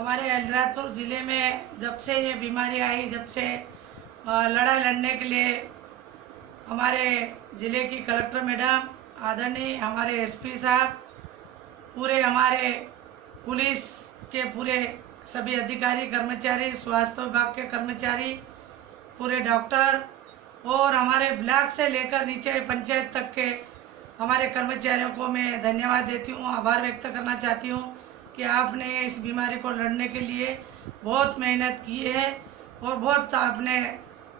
हमारे अलीराजपुर ज़िले में जब से ये बीमारी आई, जब से लड़ाई लड़ने के लिए हमारे ज़िले की कलेक्टर मैडम, आदरणीय हमारे एसपी साहब, पूरे हमारे पुलिस के पूरे सभी अधिकारी कर्मचारी, स्वास्थ्य विभाग के कर्मचारी, पूरे डॉक्टर और हमारे ब्लॉक से लेकर नीचे पंचायत तक के हमारे कर्मचारियों को मैं धन्यवाद देती हूँ, आभार व्यक्त करना चाहती हूँ कि आपने इस बीमारी को लड़ने के लिए बहुत मेहनत की है और बहुत आपने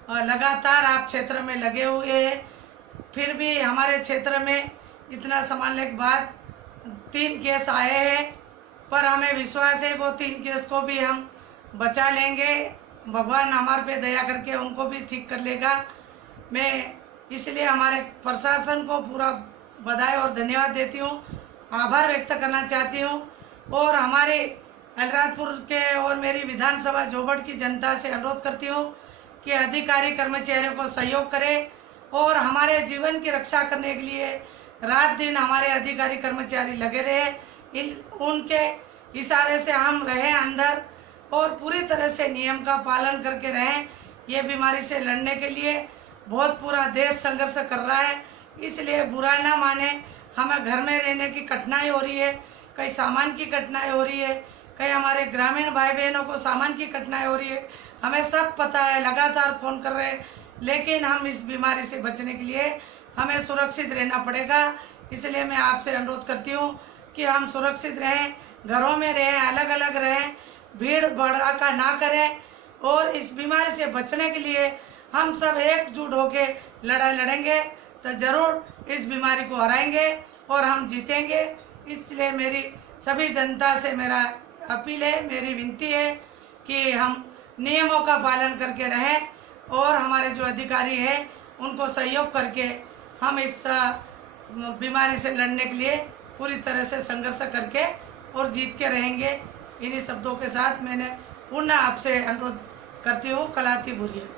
लगातार आप क्षेत्र में लगे हुए हैं। फिर भी हमारे क्षेत्र में इतना संभालने के बाद 3 केस आए हैं, पर हमें विश्वास है वो 3 केस को भी हम बचा लेंगे। भगवान हमारे पे दया करके उनको भी ठीक कर लेगा। मैं इसलिए हमारे प्रशासन को पूरा बधाई और धन्यवाद देती हूँ, आभार व्यक्त करना चाहती हूँ और हमारे अलीराजपुर के और मेरी विधानसभा जोबड़ की जनता से अनुरोध करती हूँ कि अधिकारी कर्मचारियों को सहयोग करें और हमारे जीवन की रक्षा करने के लिए रात दिन हमारे अधिकारी कर्मचारी लगे रहे। उनके इशारे से हम रहें अंदर और पूरी तरह से नियम का पालन करके रहें। ये बीमारी से लड़ने के लिए बहुत पूरा देश संघर्ष कर रहा है, इसलिए बुरा ना माने। हमें घर में रहने की कठिनाई हो रही है, कई सामान की कठिनाई हो रही है, कई हमारे ग्रामीण भाई बहनों को सामान की कठिनाई हो रही है, हमें सब पता है, लगातार फ़ोन कर रहे हैं। लेकिन हम इस बीमारी से बचने के लिए हमें सुरक्षित रहना पड़ेगा। इसलिए मैं आपसे अनुरोध करती हूँ कि हम सुरक्षित रहें, घरों में रहें, अलग अलग रहें, भीड़ भड़का ना करें और इस बीमारी से बचने के लिए हम सब एकजुट होकर लड़ाई लड़ेंगे तो ज़रूर इस बीमारी को हराएंगे और हम जीतेंगे। इसलिए मेरी सभी जनता से मेरा अपील है, मेरी विनती है कि हम नियमों का पालन करके रहें और हमारे जो अधिकारी हैं उनको सहयोग करके हम इस बीमारी से लड़ने के लिए पूरी तरह से संघर्ष करके और जीत के रहेंगे। इन्हीं शब्दों के साथ मैंने पुनः आपसे अनुरोध करती हूँ। कलाती भूरिया।